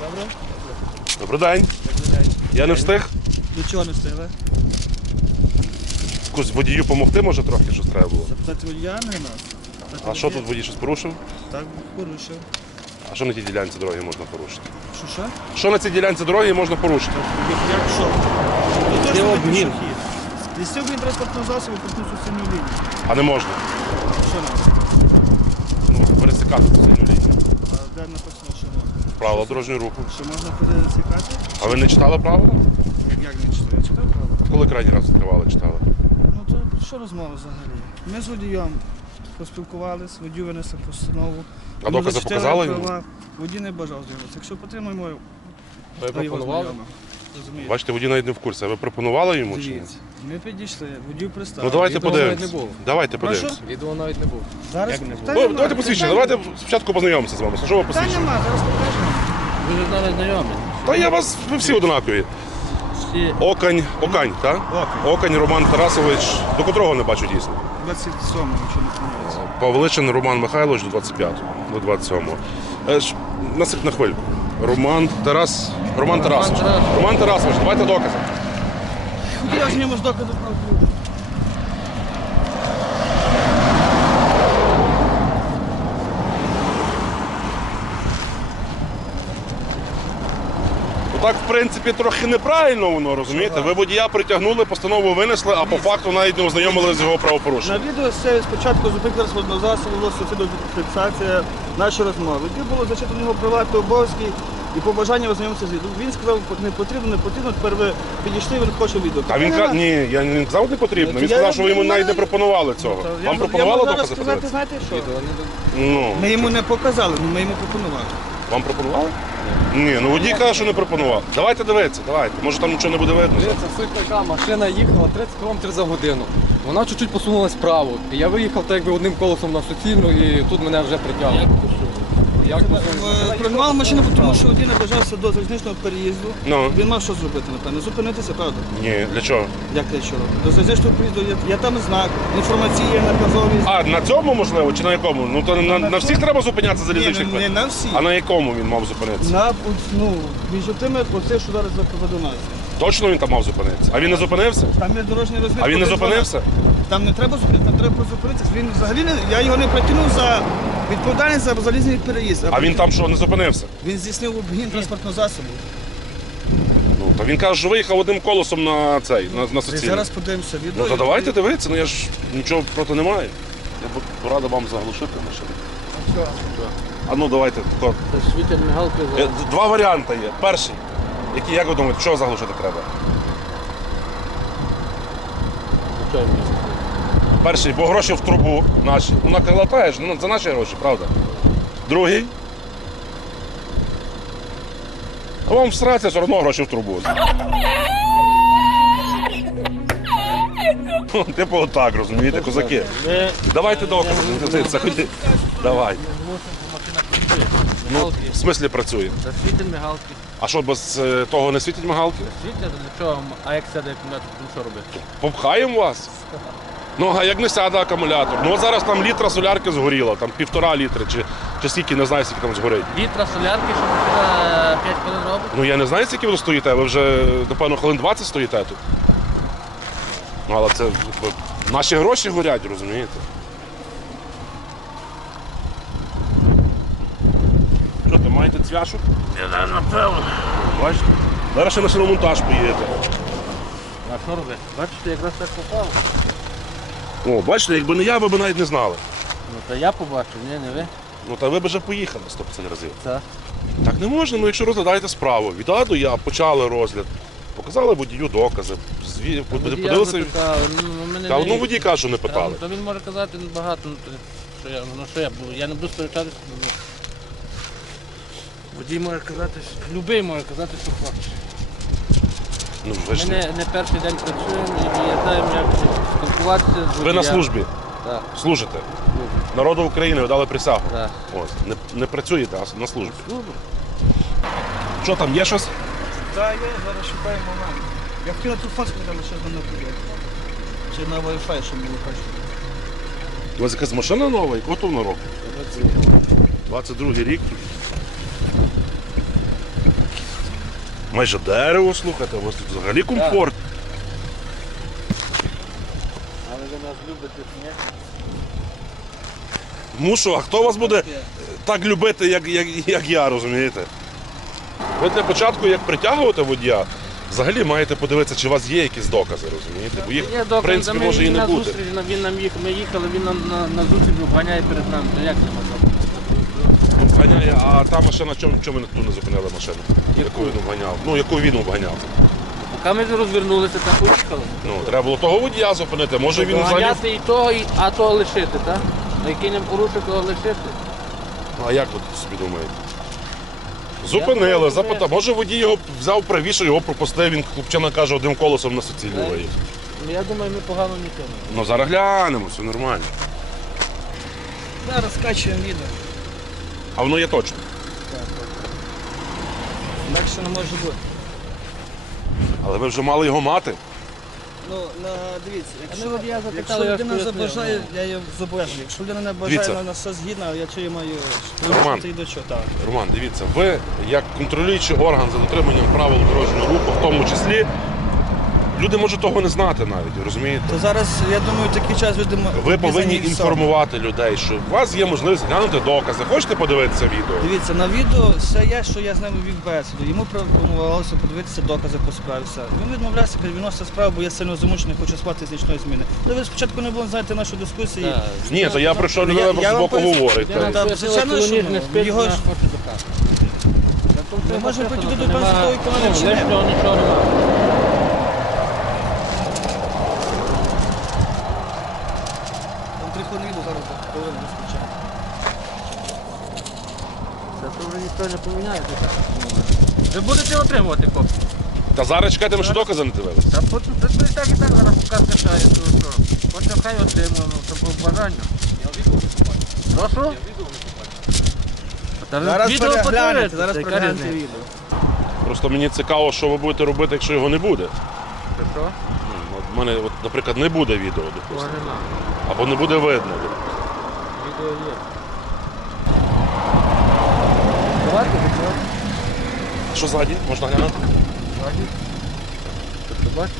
Добре? Добрий день. Я не встиг. До чого не встигли? Якусь водію допомогти, може трохи щось треба було. Запитати водія не нас. А що тут водій щось порушив? Так, порушив. А що на тій ділянці дороги можна порушити? Що що? Що на цій ділянці дороги можна порушити? Як, як що? Ну, то, Це що Лісів він транспортного засобу проснув суцільну лінію. А не можна. Що нам? Ну, пересікати цю синю лінію. А де написано, що можна? Правила дорожнього руху. Що можна пересікати? А ви не читали правила? Як, як не читаю? Я читав правда? Коли крайній раз відкривали, читали? Ну то про що розмова взагалі? Ми з водієм поспілкувалися, водій винесли постанову. А Ми докази зачитали показали йому? права. Водій не бажав з'явитися. Якщо потримаємо, Ви то пропонували? Розумієте? Бачите, водій навіть не в курсі. А ви пропонували йому чи ні? Дивіться, ми підійшли, водій пристав. Ну давайте подивимось. було. Давайте Прошу? подивимось. Відео навіть не було. Зараз Як не було? Ну, нема, давайте посвідчення, давайте спочатку познайомимося з вами. Що ви Та посвідчення? нема, зараз покажемо. Ви ж з нами знайомі. Та я вас, ви всі однакові. Всі Окань, Окань, так? Окань. Окань Роман Тарасович, до котрого не бачу дійсно. 27 якщо не помиляюся. Павличин Роман Михайлович до 25, до 27. Е, ж, на, на хвильку. Роман Тарас. Роман Тарасович. Тарасович. Роман Тарасович, давайте докази. Я ж ньому з доказу правду. Отак, в принципі, трохи неправильно воно, розумієте? Ви водія притягнули, постанову винесли, а по факту навіть не ознайомили з його На правопорушенням. відео це спочатку зупинка розходного засобу, було фіксація нашої розмови. Тоді було зачитано його приватні обов'язки і побажання ознайомитися з відео. Він сказав, не потрібно, не потрібно, тепер ви підійшли, він хоче відео. А він каже, ні, я не казав, не потрібно. Ну, Він я- сказав, що ви йому навіть не пропонували цього. Я Вам можу- пропонували я можу зараз докази сказати, подивитися? знаєте що? Ну, Ми йому не показали, але ми йому пропонували. вам пропонували? Ні, ну водій каже, що не пропонував. Давайте дивитися, давайте. Може там нічого не буде видно. Дивіться, суть така, машина їхала 30 км за годину. Вона чуть-чуть посунулася вправо. І я виїхав так якби одним колесом на суцільну і тут мене вже притягнуло. Як посунули? Приймали машину, тому що один наближався до залізничного переїзду. Ну. Він мав що зробити, напевно. Зупинитися, правда? Ні, для чого? Як для чого? До залізничного переїзду є, є там знак, інформація, є наказові. А, на цьому можливо чи на якому? Ну то на, на всіх треба зупинятися Ні, залізничних ну, не на всі. А на якому він мав зупинитися? На, ну, між тими, оце, що зараз запроваду нас. Точно він там мав зупинитися. А він не зупинився? Там є дорожній розмір. А він не зупинився? Там не треба зупинитися, там треба зупинитися. Він взагалі не, я його не притягнув за відповідальність за залізний переїзд. А він там що, не зупинився? Він здійснив обгін транспортного засобу. Ну, то він каже, що виїхав одним колесом на цей, на, на Ми суцільну. зараз подивимося відео. Ну то давайте дивитися, ну я ж нічого проти не маю. Я б порадив вам заглушити машину. А ну давайте тако. Мигалки Е, д- Два варіанти є. Перший. Який, як ви думаєте, що заглушити треба? звичайно. Перший, бо гроші в трубу наші. Ну наколотаєш, ну за наші гроші, правда? Другий. А вам всратися все одно гроші в трубу. Типу отак, розумієте, козаки. Давайте докази. Це. Давай. Ну, в смислі працює. Засвітять мигалки. А що, без е, того не світять мигалки? Світять, для чого? А як сяде то що робити? Попхаємо вас. Ну, а як не сяде акумулятор? Ну, от зараз там літра солярки згоріло, там півтора літри, чи, чи скільки, не знаю, скільки там згорить. Літра солярки, що машина 5 хвилин робить? Ну я не знаю, скільки ви стоїте, ви вже, напевно, хвилин 20 стоїте тут. Ну, але це наші гроші горять, розумієте? Що, ти маєте цвяшок? Не, напевно. Бачите? Зараз ще на шиномонтаж поїдете. А що робити? Бачите, якраз так попало. О, бачите, якби не я, ви б навіть не знали. Ну то я побачив, ні, не ви. Ну та ви б вже поїхали 150 разів. Це. Так не можна, ну якщо розглядаєте справу. Від А до Я почали розгляд, показали водію докази, зві... подивилися. запитали, ну, ну, мене Та не одну водій каже, що не питали. То він може казати багато, ну, то, що я, ну що я буду, я не буду сперечатися. Ну, водій може казати, що- любий може казати, що хоче. Ну, ви, Ми ж... не, не перший день працюємо і я знаю, як спілкуватися з ви на водіями. службі Так, служите. Народу України ви дали присягу. Так. Ось, не, не працюєте, а на службі. Службі. Що там, є щось? Так, є, зараз шукаємо момент. Я хотів на телефон сказати, але ще не прийде. Чи на Wi-Fi, щоб було краще. У вас якась машина нова, якого то вона року? 22 рік. Майже дерево, слухайте, у вас тут взагалі комфорт. Але ви нас любите, ні? Мушу, а хто вас буде так любити, як, як, як я, розумієте? Ви для початку, як притягувати водія, взагалі маєте подивитися, чи у вас є якісь докази, розумієте? Бо їх, Є в докази, принципі, ми може і не на бути. зустріч, він нам їхав, ми їхали, він нам на, на зустріч обганяє перед нами. То як це можна бути? Обганяє, а та машина, чому, чому ми тут не зупинили машину? Яку він обганяв? Ну, яку він обганяв? Поки ми розвернулися, так поїхали. Ну, треба було того водія зупинити. Може він взагалі. Обганяти і того, і, а того лишити, так? На який не порушив, того лишити. А як ви собі думаєте? Зупинили, запитав. Може водій його взяв правіше, його пропустив, він хлопчина каже, одним колесом на суцільну виїзд. Ну, Я думаю, ми погано не кинули. Ну зараз глянемо, все нормально. Зараз скачуємо відео. А воно є точно. Інакше не може бути. Але ви вже мали його мати. Ну, на, дивіться, якщо, ми я запитали, якщо я людина пояснив, забажає, я її зобов'язаний. Якщо людина не бажає, Дивіться. вона все згідна, я чого маю Роман. і до чого. Так. Роман, дивіться, ви як контролюючий орган за дотриманням правил дорожнього руху, в тому числі, люди можуть того не знати навіть, розумієте? То зараз, я думаю, такий час люди Ви повинні інформувати людей, що у вас є можливість глянути докази. Хочете подивитися відео? Дивіться, на відео все є, що я з ними вів бесіду. Йому пропонувалося подивитися докази по справі. Все. Він відмовлявся, каже, відноситься справу, бо я сильно замучений, хочу спати з нічної зміни. Ну ви спочатку не було знаєте нашу дискусію. Так. Ні, то я прийшов людина я просто боку говорить. Пояснила, звичайно, що не його ж- Ми можемо прийти до нема- 12-ї колони, ну, чи ні? Лишнього нічого немає. Там три хвилини відео зараз повинен розпочати. Та то вже ніхто не поміняє. так? Ви будете отримувати копію? Та зараз чекайте, ми ще докази не дивилися. Та потім та то і так і так зараз покажете, що я то що. Потім хай отримуємо, це по бажанню. Я відео не побачив. Прошу? Я відео не побачив. Зараз відео переглянете, подивитися, зараз переглянете відео. Просто мені цікаво, що ви будете робити, якщо його не буде. Що? Ну, От в мене, от, наприклад, не буде відео, допустимо. Або не буде видно. Відео є. Давайте. Що ззаді? Можна глянути? Ти бачиш?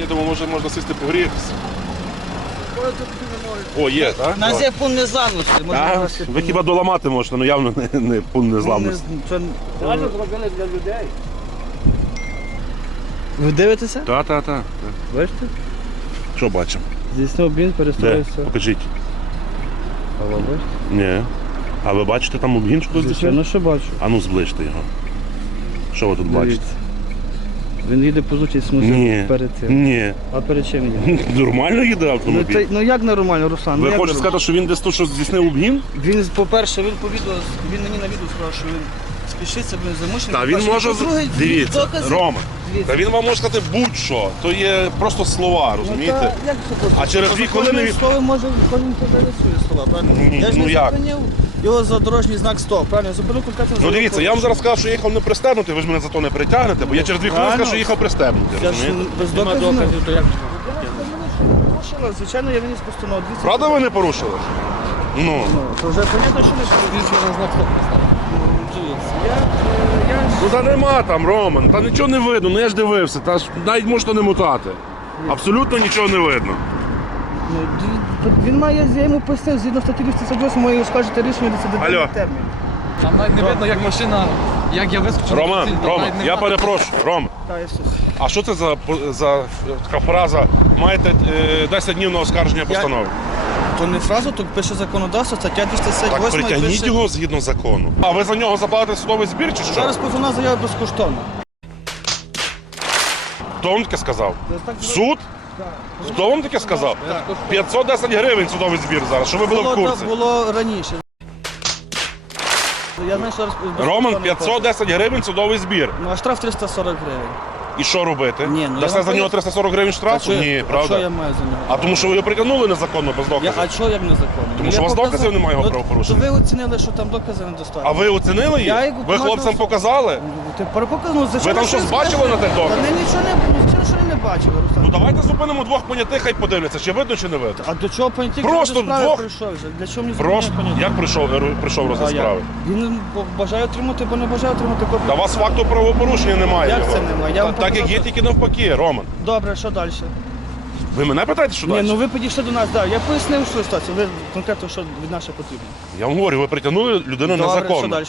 Я думаю, може можна сісти погрітися. О, є, так? У нас є пункт незламності. може, А, нас є ви пункт- хіба доламати можете, ну явно не, не пункт незламності. Ну, не- це- Реально зробили для людей. Ви дивитеся? Так, так, так. Бачите? Що бачимо? Здійснив обмін, Де? перестроївся. Покажіть. Алло, бачите? Ні. А ви бачите там обгін, що тут Звичайно, що бачу. А ну зближте його. Що ви тут бачите? Дивіться. Він їде по зустрічі смузі Ні. перед цим. Ні. А перед чим їде? Нормально їде Ну, автомобіль. це, ну як нормально, Руслан? ну, Ви як хочете нормально? сказати, що він десь тут щось здійснив обгін? Він, по-перше, він по відео, він мені на відео сказав, що він спішиться, він замучений. Та він може. Дивіться, Рома. Дивіться. Та він вам може сказати будь-що. То є просто слова, Ну, розумієте? та, як це? А через дві хвилини він- слово може кожен подає свої слова, правильно? Ні, я ж ну не як? зупиняв його за дорожній знак стоп, правильно? Зупинив конкретно за Ну дивіться, я вам зараз сказав, що їхав не пристебнути, ви ж мене за то не притягнете, бо я через дві хвилини Правильно. скажу, що їхав пристебнути. Я ж розумієте? без Нема доказів. то як? Порушила, Звичайно, я виніс постанову. Дивіться, Правда ви не порушили? Ну. Ну, то вже понятно, що не на знак поставив. Дивіться, я, е, я ж Ну та нема там, Роман, та нічого не видно, ну я ж дивився, та ж навіть можете не мутати. Абсолютно нічого не видно. Ну, д- Він має, я йому пояснив, згідно статті 238 має оскаржити рішення до Алло. термін. Там навіть не видно, як машина, як я вискочив. на Роман, суцільну, там Рома, навіть я перепрошую, Ром, Та, Ісус. а що це за, за така фраза? Маєте е, 10 днів на оскарження постанови. То не фраза, то пише законодавство, стаття Так притягніть пише... його згідно закону. А ви за нього заплатите судовий збір чи що? Зараз позовна заява безкоштовно. Хто вам таке сказав? Так Суд? Хто вам таке сказав? 510 гривень судовий збір зараз, щоб ви були в курсі. так було раніше. Я знаю, що зараз Роман, 510 гривень судовий збір. Ну, а штраф 340 гривень. І що робити? Ні, ну, я Дасте вам за нього поясню. 340 гривень А штрафу? що я- Ні, А що я маю за нього? А тому що ви його притягнули незаконно без Я, доказів. а чого як незаконно? Тому що Я у вас показав- доказів немає його Ну, правопорушення. То ви оцінили, що там докази недостатньо. А ви оцінили їх? Я Ви хлопцям показали? Ти перепоказано, Ви там щось бачили на тих Та доказах? не нічого не ну, ще не бачили, Руслан. Ну давайте зупинимо двох понятих, хай подивляться, чи видно, чи не видно. А до чого понятих Просто до справи вдвох. прийшов вже? Для чого мені Просто понятих? як прийшов, е, прийшов розгляд А як? справи? Він бажає отримати, бо не бажає отримати копію. Та у вас факту правопорушення немає. Як його. це немає? Я Та- вам так як є тільки навпаки, Роман. Добре, що далі? Ви мене питаєте, що Ні, далі? ну ви підійшли до нас, да. Я пояснив що ситуацію. Ви конкретно що від ще потрібно. Я вам говорю, ви притягнули людину Добре, що незаконно. далі?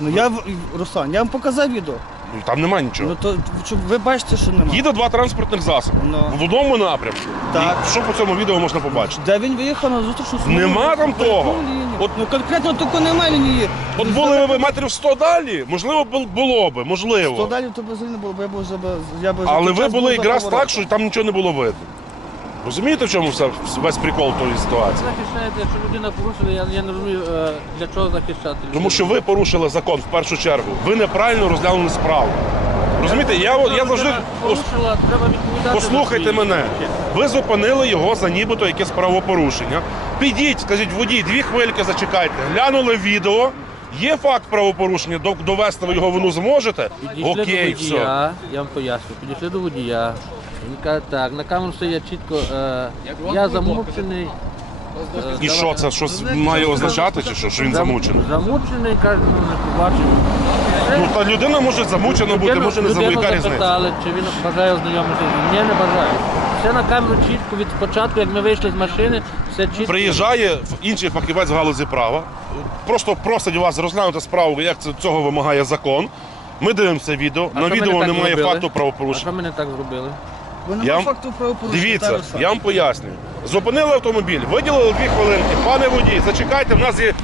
Ну я в- Руслан, я вам показав відео. Ну, Там немає нічого. Ну то що, ви бачите, що немає. Їде два транспортних засоби Ну. в одному напрямку. Так. І що по цьому відео можна побачити? Де він виїхав на зустрічну смугу? Нема там По того. лінії? От- Ну конкретно тільки немає лінії. От були ви метрів 100 далі, можливо, бу- було би, То можливо. далі то без не було, бо я був за я б Але ви час були за якраз поворотом. так, що там нічого не було видно. Розумієте, в чому все, весь прикол тої ситуації? Захищаєте, якщо людина порушила, я, я не розумію, е, для чого захищати. Тому що ви порушили закон в першу чергу. Ви неправильно розглянули справу. Розумієте, я, от- я завжди. порушила, треба відповідати. Послухайте за свої мене. вчинки. Ви зупинили його за нібито якесь правопорушення. Підіть, скажіть, водій, дві хвильки зачекайте. Глянули відео. Є факт правопорушення, дов- довести ви його вину зможете? Підійшли Окей, до все. водія, я вам поясню, підійшли до водія. Він каже, так, на камеру стоїть чітко, е, я замучений. Е, І що це щось має означати, чи що, що він замучений? Замучений, каже, ну не побачив. Ну та людина може замучена бути, Людину- може не людину різниця? запитали, чи він бажає ознайомитися. Ні, не бажає. Все на камеру чітко від початку, як ми вийшли з машини, все чітко. Приїжджає інший фахівець в галузі права, просто просить вас розглянути справу, як це цього вимагає закон. Ми дивимося відео. А На що відео так немає зробили? факту А правопорушення. що ми не так зробили? Бо Я вам- факту правопорушення. Дивіться, я вам пояснюю. Зупинили автомобіль, виділили дві хвилинки. Пане водій, зачекайте, в нас є.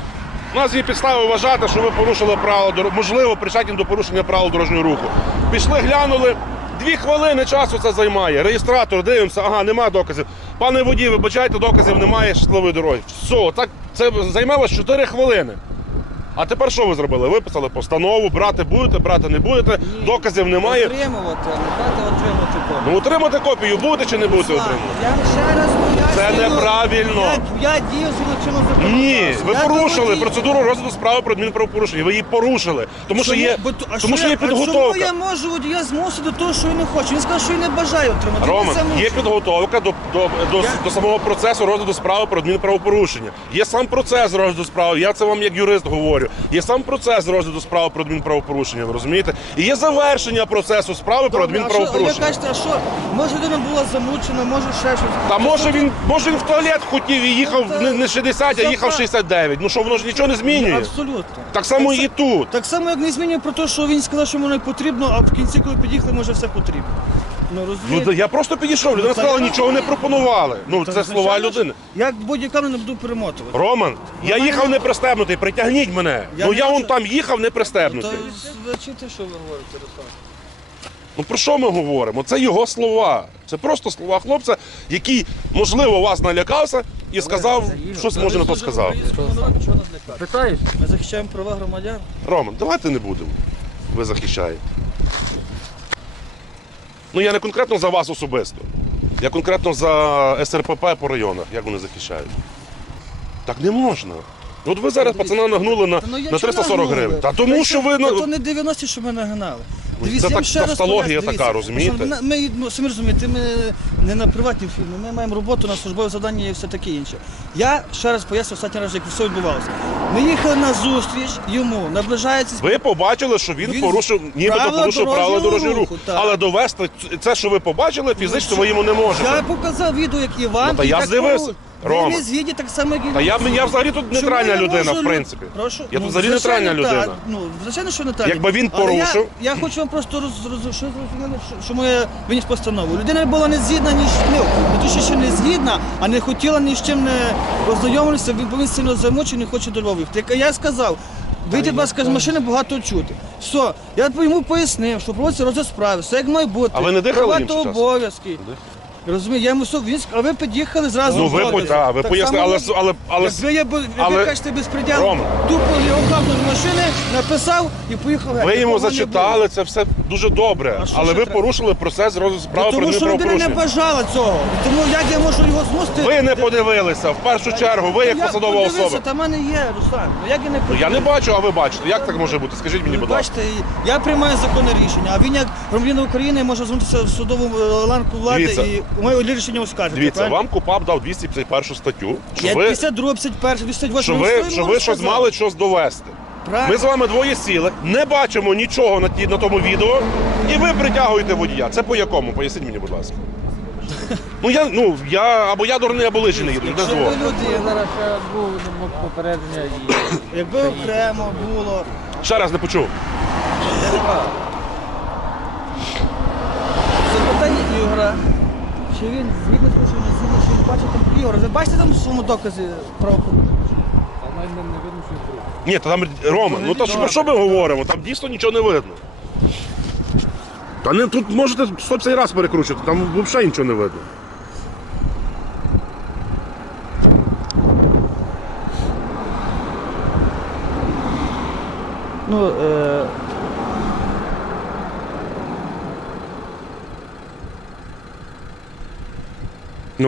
У нас є підстави вважати, що ви порушили правила дор- можливо, причетні до порушення правил дорожнього руху. Пішли, глянули. Дві хвилини часу це займає. Реєстратор, дивимося, ага, нема доказів. Пане водій, вибачайте, доказів немає щасливої дороги. Все, так це займало 4 хвилини. А тепер що ви зробили? Виписали постанову, брати будете, брати не будете, доказів немає. Отримувати, а не дати отримати копію. Ну отримати копію будете чи не будете Руслан, отримувати? Я ще раз Це неправильно. Я, я дію згідно чинного Ні, ви Я порушили процедуру розгляду справи про адмінправопорушення. Ви її порушили. Тому що є, Бо то- а тому що є я- а Чому підготовка. я можу водія змусити до того, що він не хоче? Він сказав, що він не бажає отримати. Він Роман, мусить. є підготовка до, до, до, до самого процесу розгляду справи про адмінправопорушення. Є сам процес розгляду справи. Я це вам як юрист говорю. Є сам процес розгляду справи про адмінправопорушення. Ви розумієте? І є завершення процесу справи про Добре, а що, а ви адмінправопорушення. кажете, а що? Може людина була замучена, може ще щось. Та може він, може він в туалет хотів і їхав Ну, не, не 60, а їхав 69. Ну що воно ж нічого не змінює. Абсолютно. Так само і тут. Так само, як не змінює про те, що він сказав, що йому не потрібно, а в кінці, коли під'їхали, може все потрібно. Ну Ну, розумієте? я просто підійшов, людина та сказала, нічого не пропонували. Ну, це слова звичайно ж, людини. Я будь-якому не буду перемотувати. Роман, я їхав не пристебнутий, притягніть мене. Я ну не я вон там їхав не То пристебнутий. ви чуєте, що ви говорите, Руслан? Ну про що ми говоримо? Це його слова. Це просто слова хлопця, який, можливо, вас налякався і сказав, щось може не то сказав. Питаєш? Ми захищаємо права громадян. Роман, давайте не будемо. Ви захищаєте. Ну я не конкретно за вас особисто. Я конкретно за СРПП по районах, як вони захищають. Так не можна. От ви зараз пацана нагнули на, Та ну, я на чого 340 нагнули? гривень. Та тому що ви Та на- то не 90, що ми нагнали. Ну, Дивіться, це я так ще раз тавтологія така, дивіться, розумієте? що Ми, ну, самі розумієте, ми не на приватній фірмі, ми маємо роботу на службове завдання і все таке інше. Я ще раз поясню останній раз, як все відбувалося. Ми їхали на зустріч йому, наближається Ви побачили, що він, Він порушив, нібито правила порушив правила дорожнього дорожнього руху. руху, так. Але довести це, що ви побачили, фізично ви йому не можете. Я показав відео, як і вам. Ну, та і я так здивився. Рома. Ви не згідні так само, як і Та я, він. я взагалі тут нейтральна я людина, можу в принципі. Прошу. Я тут Ну, взагалі звичайно, нейтральна так. людина. Ну, звичайно, що нейтральна. Якби він Але порушив- Я, я хочу вам просто роз, роз, що зрозуміли, що, що моє виніс постанову. Людина була не згідна ні з чим. Не то, що ще не згідна, а не хотіла ні з чим не ознайомитися, він, він сильно замучений, не хоче до Львова. їхати. Як я сказав, вийти, будь ласка, з машини багато чути. Все, я йому пояснив, що проводиться розгляд справи, все як має бути. А ви не дихали їм та чи часом? обов'язки. Розумію, я мусив, він, ск- а ви під'їхали зразу. Ну ви по- та, ви Так пояснили, само але ви- але але Як ви, є, бо- як ви але- кажете безпреділ, Рома. тупо його хапнув з машини, написав і поїхав. геть. ви йому Такого не зачитали це все дуже добре. А що Але ще ви треба? порушили процес розгляду справи про Тому що людина не бажала цього. Тому як я можу його змусити? Ви не подивилися в першу чергу. Ви як посадова подивився, особа. Та в мене є, Руслан. Ну як я не Ну, Я не бачу, а ви бачите. Як так може бути? Скажіть мені, Ви будь ласка. бачите, я приймаю законне рішення, а він як громадянин України може звернутися в судову е, ланку влади Дивіться. і моє рішення оскаржити. Дивіться, правильно? вам КУПАП дав 251 статтю, що Я ви, 52, 51, 208. що ви, що ви щось мали щось довести. Правильно. Ми з вами двоє сіли, не бачимо нічого на, ті, на тому відео, і ви притягуєте водія. Це по якому? Поясніть мені, будь ласка. Ну я ну я або я дурний, або лишній їду. Не Якщо ви люди, Я зараз ще був ну, попередження і якби окремо було. Ще раз не почув. Запитання Ігора. Чи він згідно з що не згідно, що він бачить там Ігор, ви бачите там в своєму доказі правопорушення? Там навіть не, видно, що він. Ні, та там Рома, ну та що, про що ми говоримо? Там дійсно нічого не видно. Та не тут можете 150 раз перекручувати, там взагалі нічого не видно. Ну, е...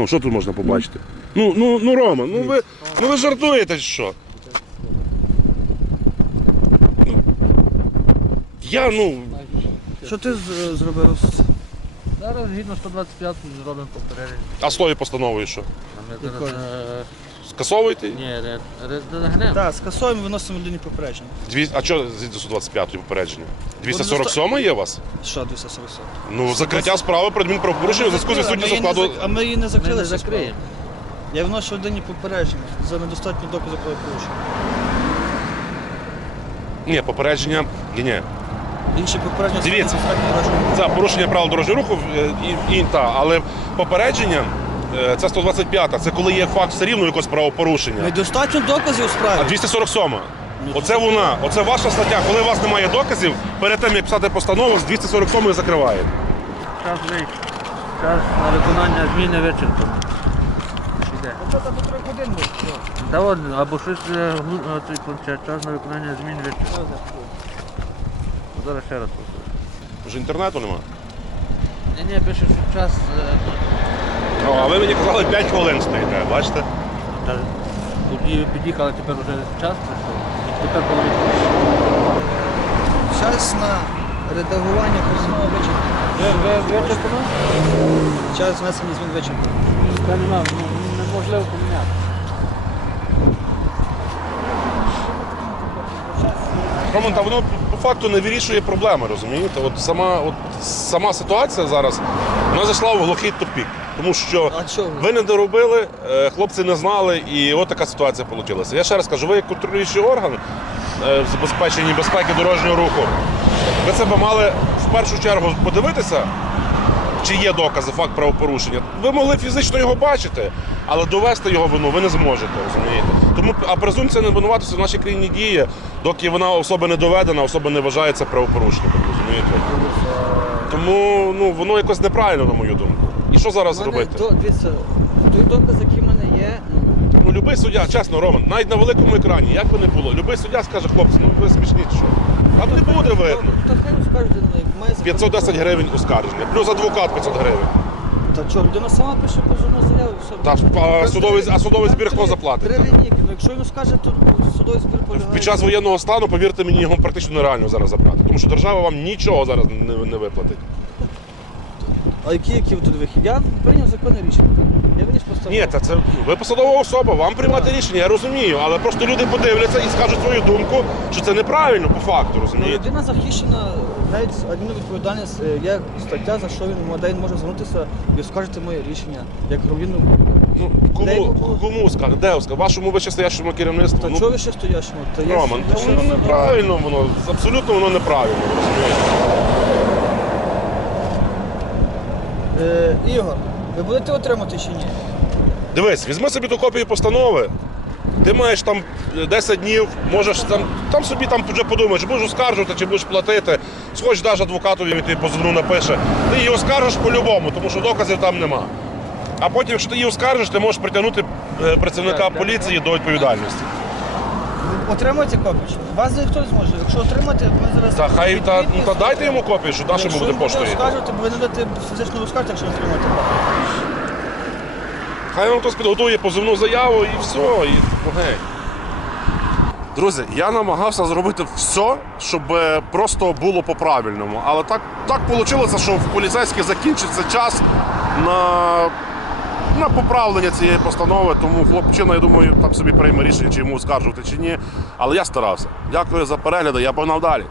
Ну, що тут можна побачити? Ну, ну, ну, Рома, ну ви, ну ви жартуєте чи що? Ну, Я, ну, що ти з- зробив? зараз згідно 125 зробимо попередження. а з тою постановою що? Ми зараз, е, Скасовуєте? Ні, не, не, не гнемо. Так, скасуємо, виносимо людині попередження. Дві... А що згідно 125 попередження? 247 є у вас? Що 247? Ну, закриття справи про адмінправопорушення у зв'язку з відсутністю складу. А ми її не Ми закрили. не закриємо. Я вношу людині попередження за недостатні докази правопорушення. Ні, попередження. Ні, ні. Інші попередження Дивіться. за Це порушення правил дорожнього руху е, і, і та, але попередження це 125-та, це коли є факт все рівно якогось правопорушення. Недостатньо доказів у справі. А 247. Оце вона, оце ваша стаття. Коли у вас немає доказів, перед тим як писати постанову, з 247 закриває. Час вийшов. Час на виконання зміни вичерпано. Іде. Це там до трьох годин буде. Та от, або щось е, е, цей планшет, час на виконання змін вичерпано. Зараз ще раз повторю. Вже інтернету немає. Ні, ні, пише, що час. е, О, а ви мені казали 5 хвилин стоїте, бачите? Та, тоді під'їхали, тепер вже час прийшов. І тепер половина. Час на редагування позовного вичерпано. Ви, ви вичерпано? Час внесення змін вичерпано. Та нема, ну, неможливо поміняти. Роман, та воно по факту не вирішує проблеми, розумієте? От сама, от сама ситуація зараз вона зайшла в глухий тупік. Тому що ви не доробили, е, хлопці не знали, і от така ситуація вийшла. Я ще раз кажу, ви як контролюючий орган е, в забезпеченні безпеки дорожнього руху, ви себе мали в першу чергу подивитися, чи є докази, факт правопорушення. Ви могли фізично його бачити, але довести його вину ви не зможете, розумієте? Тому а презумпція невинуватості в нашій країні діє, доки вона особа не доведена, особа не вважається правопорушником, розумієте? Тому ну, воно якось неправильно, на мою думку. І що зараз мене робити? до- Дивіться, той доказ, який в мене є, ну, Ну, любий суддя, чесно, Роман, навіть на великому екрані, як би не було, любий суддя скаже, хлопці, ну ви смішні, чи що. А не буде видно. то хай скажете, ну, як має закон- 510 гривень оскарження, плюс адвокат 500 гривень. Та що, людина сама пише позовну заяву, все. Та ж, а судовий- а судовий збір хто заплатить? Три лінійки, ну якщо він скаже, то судовий збір полягає. Під час воєнного стану, повірте мені, його практично нереально зараз забрати. Тому що держава вам нічого зараз не, не виплатить. А який, який тут вихід? Я прийняв законне рішення. Я виніс постанову. Ні, та це ви посадова особа, вам приймати рішення, я розумію, але просто люди подивляться і скажуть свою думку, що це неправильно по факту, Ну, розумієте? людина захищена, навіть адмінвідповідальність, е, є стаття, за що він молодий може звернутися і оскаржити моє рішення, як громадянину. Ну Де кому, було? кому скаже, де скаже? Вашому вищестоящому керівництву? Та Ну, чого ви ще стоящому? Та я Роман, та ще- воно неправильно, воно абсолютно воно неправильно, ви розумієте? Е, Ігор, ви будете отримати чи ні? Дивись, візьми собі ту копію постанови. Ти маєш там 10 днів, можеш там, там собі там вже подумаєш, будеш оскаржувати, чи будеш платити. Сходиш навіть адвокатові, він тобі позовну напише. Ти її оскаржиш по-любому, тому що доказів там нема. А потім, якщо ти її оскаржиш, ти можеш притягнути е, працівника поліції до відповідальності. Отримуйте копію. Вас ніхто не зможе. Якщо отримати, ми зараз. Та хай та, ну, та дайте йому копію, що наше Якщо буде ви поштою. оскаржувати, ви не дати фізично оскаржити, якщо не отримаєте копію. Хай вам хтось підготує позивну заяву і все, і гей. Друзі, я намагався зробити все, щоб е, просто було по-правильному. Але так, так вийшло, що в поліцейських закінчиться час на, на поправлення цієї постанови. Тому хлопчина, я думаю, там собі прийме рішення, чи йому оскаржувати, чи ні. Але я старався. Дякую за перегляд, я погнав далі.